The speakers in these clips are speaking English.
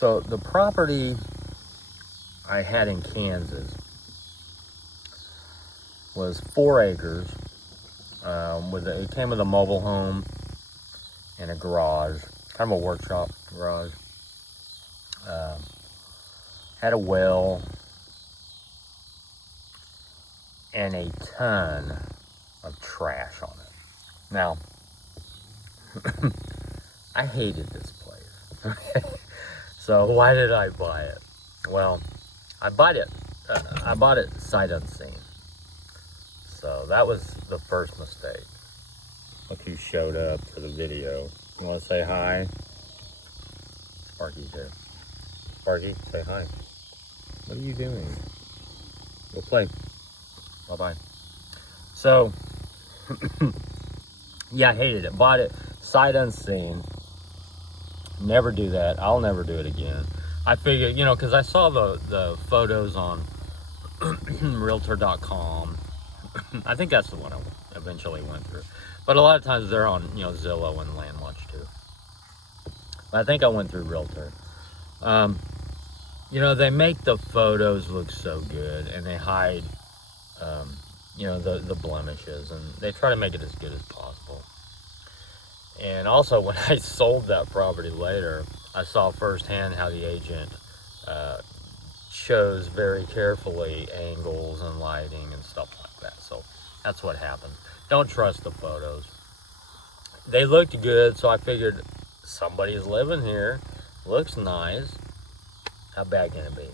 So the property I had in Kansas was 4 acres. It came with a mobile home and a garage, kind of a workshop garage. Had a well and a ton of trash on it. Now, I hated this place. So why did I buy it? Well, I bought it sight unseen. So that was the first mistake. Look who showed up for the video. You want to say hi? Sparky's here. Sparky, say hi. What are you doing? Go play. Bye-bye. So, yeah, I hated it. Bought it sight unseen. Never do that. I'll never do it again. I figured, because I saw the photos on Realtor.com. I think that's the one I eventually went through. But a lot of times they're on, Zillow and LandWatch too. But I think I went through Realtor. They make the photos look so good, and they hide, the blemishes, and they try to make it as good as possible. And also, when I sold that property later, I saw firsthand how the agent chose very carefully angles and lighting and stuff like that. So that's what happened. Don't trust the photos. They looked good, so I figured somebody's living here. Looks nice. How bad can it be?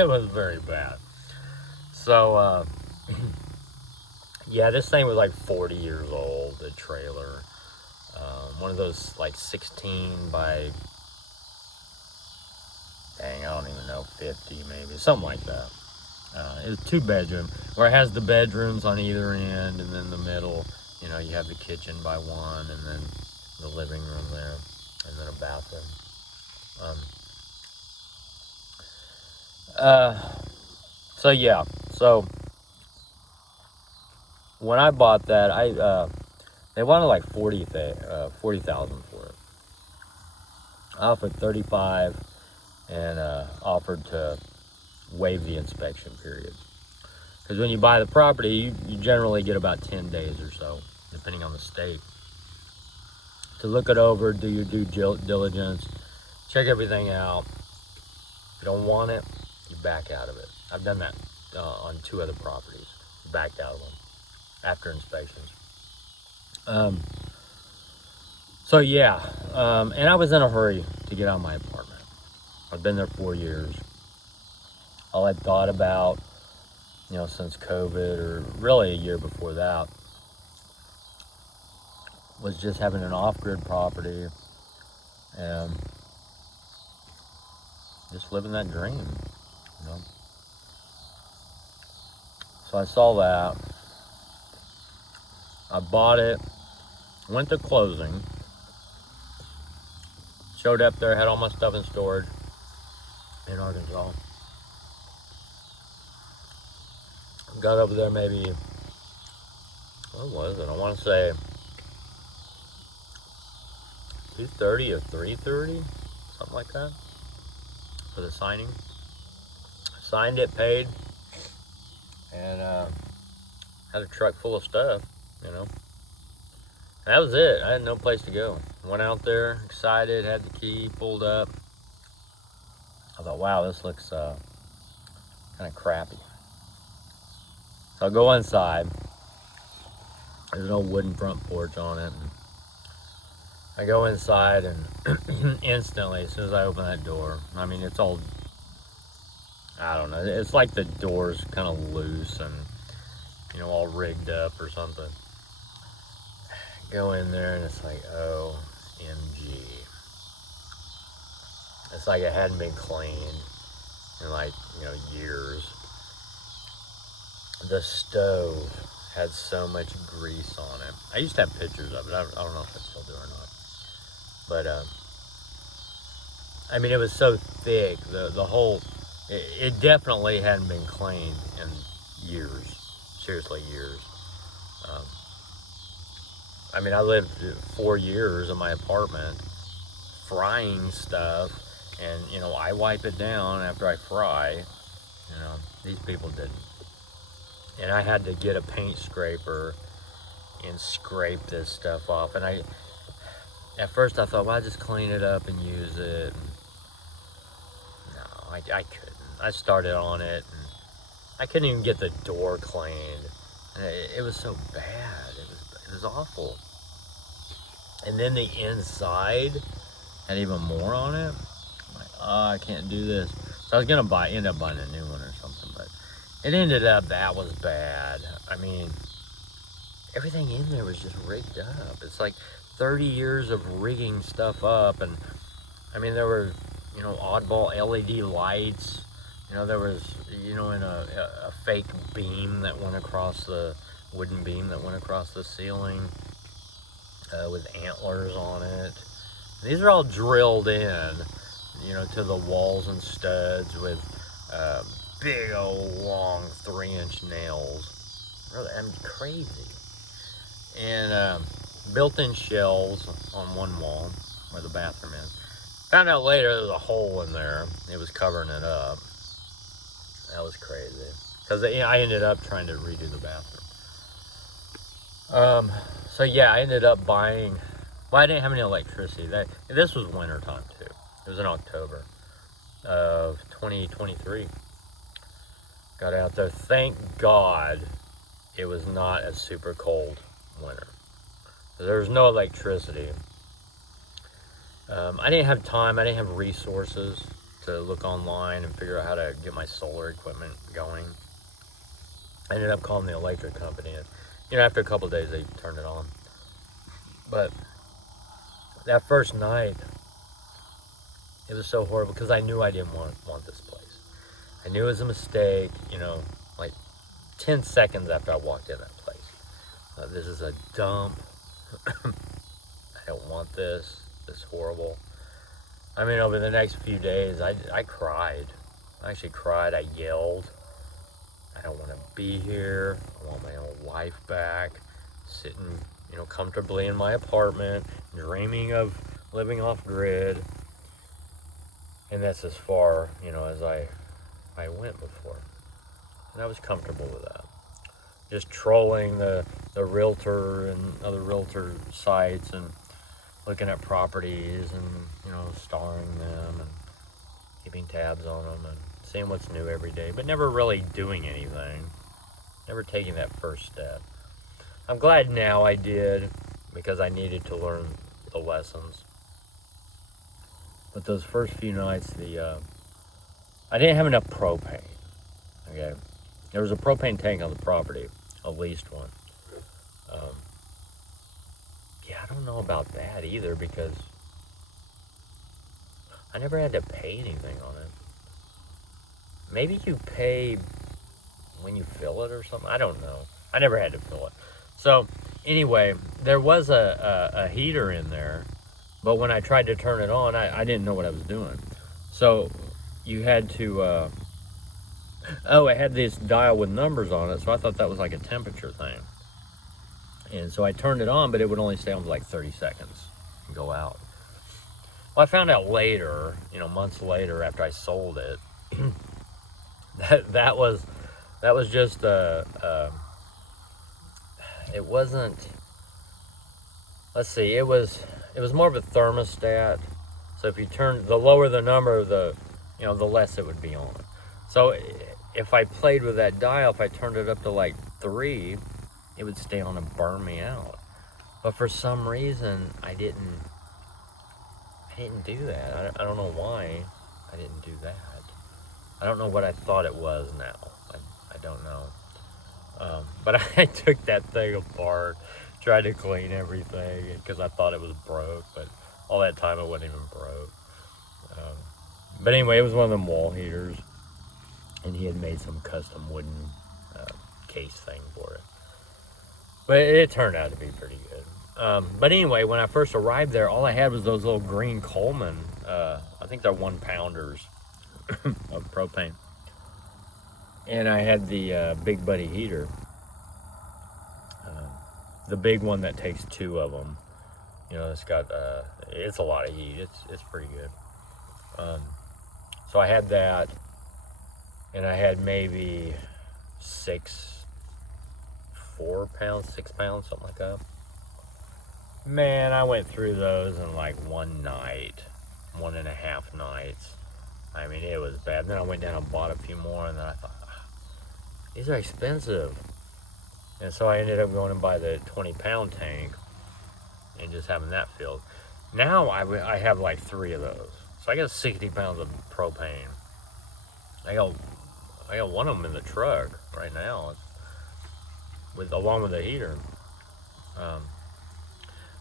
It was very bad. So, yeah, this thing was like 40 years old, the trailer. One of those like 16 by, dang, I don't even know, 50 maybe, something like that. It's 2-bedroom, where it has the bedrooms on either end, and then the middle, you have the kitchen by one, and then the living room there, and then a bathroom. So yeah, so when I bought that, they wanted like 40,000 for it. I offered 35, and offered to waive the inspection period. Because when you buy the property, you generally get about 10 days or so, depending on the state, to look it over, do your due diligence, check everything out. If you don't want it, you back out of it. I've done that on 2 other properties. Backed out of them after inspections. So yeah, and I was in a hurry to get out of my apartment. I've been there 4 years. All I'd thought about, since COVID, or really a year before that, was just having an off-grid property and just living that dream, So I saw that. I bought it, went to closing, showed up there, had all my stuff in storage in Arkansas. Got over there maybe, what was it? I want to say 2:30 or 3:30, something like that, for the signing. Signed it, paid, and had a truck full of stuff, And that was it. I had no place to go. Went out there, excited, had the key, pulled up. I thought, wow, this looks kind of crappy. So I go inside. There's an old wooden front porch on it. And I go inside, and instantly, as soon as I open that door, it's all, I don't know, it's like the door's kind of loose and, all rigged up or something. Go in there, and it's like, OMG. It's like it hadn't been cleaned in years. The stove had so much grease on it. I used to have pictures of it. I don't know if I still do or not. But, it was so thick. The whole, it definitely hadn't been cleaned in years. Seriously, years. I lived 4 years in my apartment, frying stuff, And, you know, I wipe it down after I fry. You know, these people didn't. And I had to get a paint scraper and scrape this stuff off. And at first I thought, well, I'll just clean it up and use it. And no, I couldn't. I started on it, and I couldn't even get the door cleaned. And it was so bad. It was awful. And then the inside had even more on it. I'm like, oh, I can't do this. So I was gonna end up buying a new one or something, but it ended up that was bad. I mean, everything in there was just rigged up. It's like 30 years of rigging stuff up. And I mean, there were, you know, oddball LED lights. You know, there was, you know, in a fake beam that went across the wooden beam that went across the ceiling with antlers on it. These are all drilled in, you know, to the walls and studs with big old long 3-inch nails. Really, I mean, crazy. And built-in shelves on one wall where the bathroom is. Found out later there was a hole in there. It was covering it up. That was crazy. Because I ended up trying to redo the bathroom. So yeah, I ended up buying. Well, I didn't have any electricity. This was winter time too. It was in October of 2023. Got out there. Thank God it was not a super cold winter. There was no electricity. I didn't have time. I didn't have resources to look online and figure out how to get my solar equipment going. I ended up calling the electric company, and you know, after a couple of days, they turned it on. But that first night, it was so horrible because I knew I didn't want this place. I knew it was a mistake. You know, like 10 seconds after I walked in that place, this is a dump. I don't want this. This is horrible. I mean, over the next few days, I cried. I actually cried. I yelled. I don't want to be here. I want my own life back. Sitting, you know, comfortably in my apartment, dreaming of living off grid. And that's as far, you know, as I went before. And I was comfortable with that. Just trolling the realtor and other realtor sites and looking at properties and, you know, starring them and keeping tabs on them and seeing what's new every day, but never really doing anything. Never taking that first step. I'm glad now I did, because I needed to learn the lessons. But those first few nights, I didn't have enough propane. Okay, there was a propane tank on the property, at least one. Yeah, I don't know about that either, because I never had to pay anything on it. Maybe you pay when you fill it or something. I don't know. I never had to fill it. So anyway, there was a heater in there, but when I tried to turn it on, I didn't know what I was doing. So you had to, it had this dial with numbers on it, so I thought that was like a temperature thing. And so I turned it on, but it would only stay on for like 30 seconds and go out. Well, I found out later, you know, months later after I sold it, that was just it wasn't. Let's see, it was more of a thermostat. So if you turn, the lower the number, the less it would be on. So if I played with that dial, if I turned it up to like 3, it would stay on and burn me out. But for some reason, I didn't do that. I don't know why I didn't do that. I don't know what I thought it was now. I don't know. But I took that thing apart, tried to clean everything because I thought it was broke, but all that time it wasn't even broke. But anyway, it was one of them wall heaters, and he had made some custom wooden case thing for it. But it turned out to be pretty good. But anyway, when I first arrived there, all I had was those little green Coleman, I think they're 1-pounders of propane. And I had the Big Buddy heater, the big one that takes 2 of them. You know, it's got, it's a lot of heat. It's pretty good. So I had that, and I had maybe 4 pounds, 6 pounds, something like that. Man, I went through those in like one night, 1.5 nights. I mean, it was bad. Then I went down and bought a few more, and then I thought, these are expensive. And so I ended up going and buy the 20-pound tank and just having that filled. Now I have like 3 of those. So I got 60 pounds of propane. I got one of them in the truck right now, along with the heater.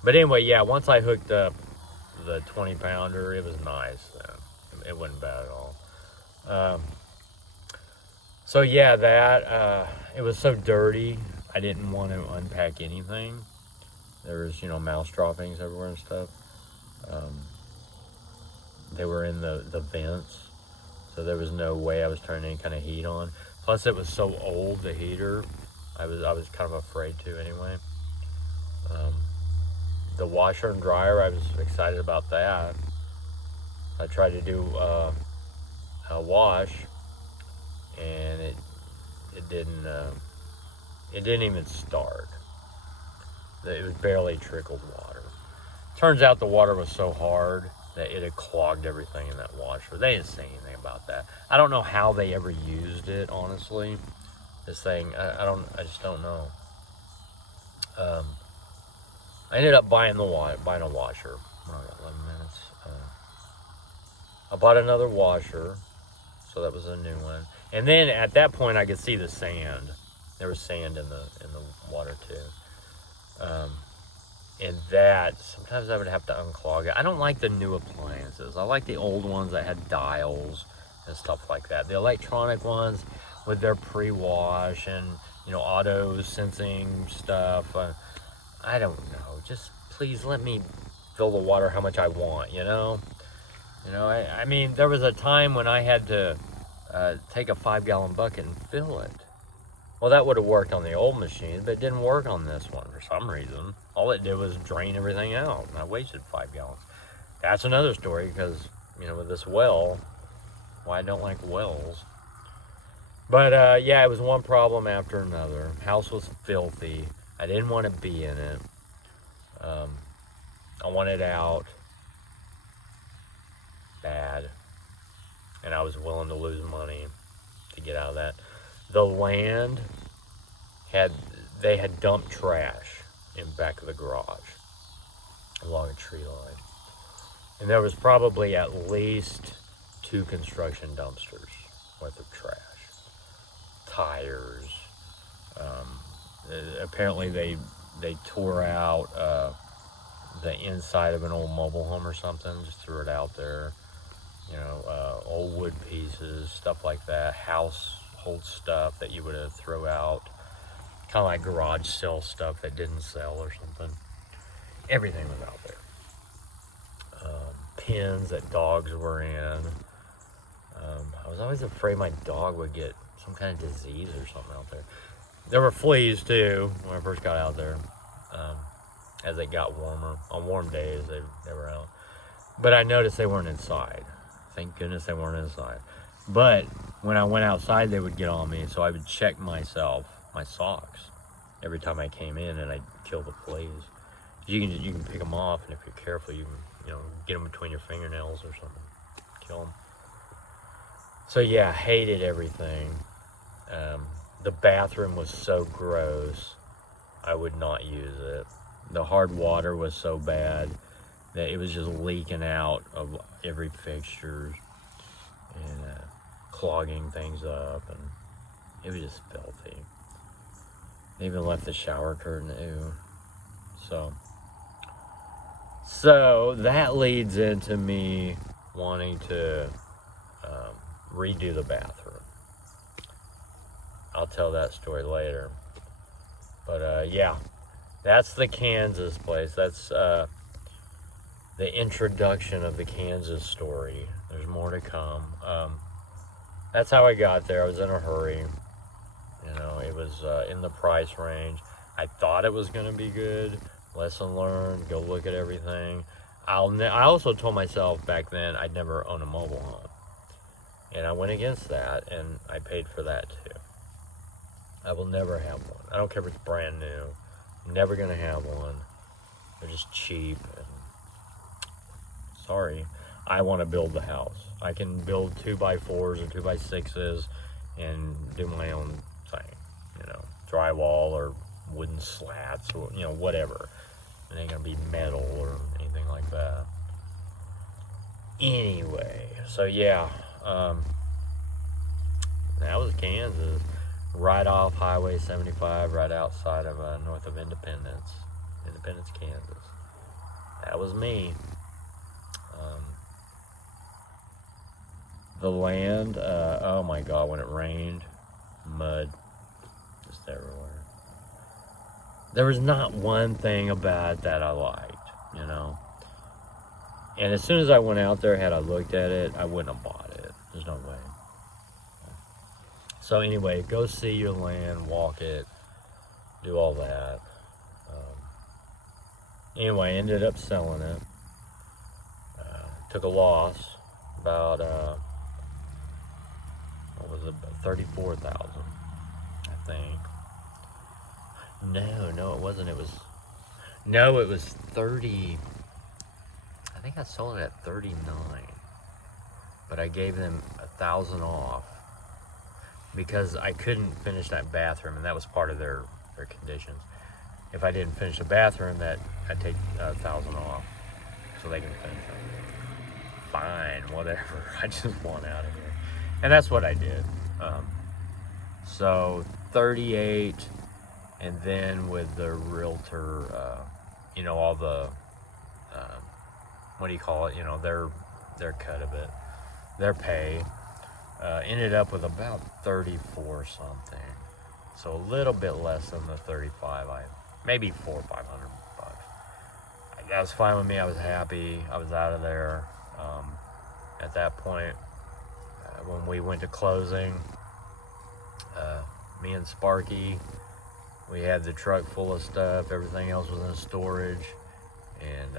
But anyway, yeah, once I hooked up the 20-pounder, it was nice. It wasn't bad at all. So yeah, it was so dirty, I didn't want to unpack anything. There was, mouse droppings everywhere and stuff. They were in the vents, so there was no way I was turning any kind of heat on. Plus, it was so old, the heater. I was kind of afraid to anyway. The washer and dryer, I was excited about that. I tried to do a wash, and it didn't even start. It was barely trickled water. Turns out the water was so hard that it had clogged everything in that washer. They didn't say anything about that. I don't know how they ever used it, honestly. This thing, I just don't know. I ended up buying a washer. We're on 11 minutes. I bought another washer, so that was a new one. And then at that point, I could see the sand. There was sand in the water too. And that, sometimes I would have to unclog it. I don't like the new appliances. I like the old ones that had dials and stuff like that. The electronic ones with their pre-wash and, auto sensing stuff. I don't know. Just please let me fill the water how much I want, I mean, there was a time when I had to take a 5-gallon bucket and fill it. Well, that would have worked on the old machine, but it didn't work on this one for some reason. All it did was drain everything out, and I wasted 5 gallons. That's another story, because, with this well, I don't like wells. But, yeah, it was one problem after another. House was filthy. I didn't want to be in it. I wanted out bad, and I was willing to lose money to get out of that. The land they had dumped trash in back of the garage along a tree line, and there was probably at least 2 construction dumpsters worth of trash, tires. Apparently they tore out the inside of an old mobile home or something, just threw it out there. Old wood pieces, stuff like that, household stuff that you would have throw out, kind of like garage sale stuff that didn't sell or something. Everything was out there. Pens that dogs were in. I was always afraid my dog would get some kind of disease or something out there. There were fleas too when I first got out there. As it got warmer, on warm days they were out. But I noticed they weren't inside. Thank goodness they weren't inside. But when I went outside, they would get on me, so I would check my socks, every time I came in, and I'd kill the fleas. You can pick them off, and if you're careful, you can get them between your fingernails or something, kill them. So yeah, hated everything. The bathroom was so gross, I would not use it. The hard water was so bad that it was just leaking out of every fixture and clogging things up, and it was just filthy. They even left the shower curtain, ew. So that leads into me wanting to redo the bathroom. I'll tell that story later. But yeah, that's the Kansas place. That's the introduction of the Kansas story. There's more to come. That's how I got there. I was in a hurry. It was in the price range. I thought it was going to be good. Lesson learned. Go look at everything. I also told myself back then I'd never own a mobile home. And I went against that, and I paid for that too. I will never have one. I don't care if it's brand new. I'm never gonna have one. They're just cheap. And sorry, I want to build the house. I can build 2x4s or 2x6s and do my own thing. You know, drywall or wooden slats or whatever. It ain't gonna be metal or anything like that. Anyway, so yeah, that was Kansas, right off Highway 75, right outside of north of Independence, Kansas. That was me. The land, oh my God, when it rained, mud just everywhere. There was not one thing about it that I liked, And as soon as I went out there, had I looked at it, I wouldn't have bought it. There's no way. So anyway, go see your land, walk it, do all that. Anyway, ended up selling it. Took a loss, about what was it, 34,000, I think. No, it wasn't. It was 30. I think I sold it at 39, but I gave them 1,000 off because I couldn't finish that bathroom, and that was part of their conditions. If I didn't finish the bathroom, that I'd take 1,000 off, so they can finish it. Fine, whatever. I just want out of here, and that's what I did. So 38, and then with the realtor, all the what do you call it? Their cut of it, their pay. Ended up with about 34 something, so a little bit less than the 35. Maybe $400 or $500. That was fine with me. I was happy. I was out of there. At that point, when we went to closing, me and Sparky, we had the truck full of stuff. Everything else was in storage, and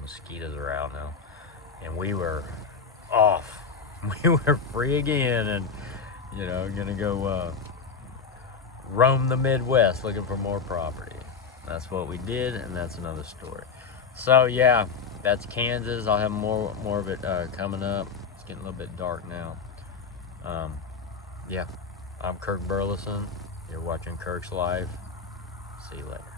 mosquitoes are out now, and we were off. We were free again, and gonna go roam the Midwest looking for more property. That's what we did, and that's another story. So yeah, that's Kansas. I'll have more of it coming up. It's getting a little bit dark now. Yeah, I'm Kirk Burleson. You're watching Kirk's Life. See you later.